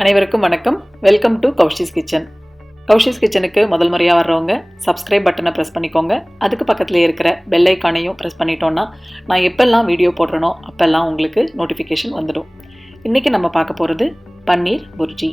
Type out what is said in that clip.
அனைவருக்கும் வணக்கம். Welcome to கௌஷிஸ் kitchen. கௌஷிஸ் கிச்சனுக்கு முதல் முறையாக வர்றவங்க சப்ஸ்கிரைப் பட்டனை ப்ரெஸ் பண்ணிக்கோங்க. அதுக்கு பக்கத்தில் இருக்கிற பெல் ஐக்கானையும் ப்ரெஸ் பண்ணிட்டோன்னா நான் எப்பெல்லாம் வீடியோ போடுறேனோ அப்போல்லாம் உங்களுக்கு நோட்டிஃபிகேஷன் வந்துடும். இன்றைக்கி நம்ம பார்க்க போகிறது பன்னீர் புர்ஜி.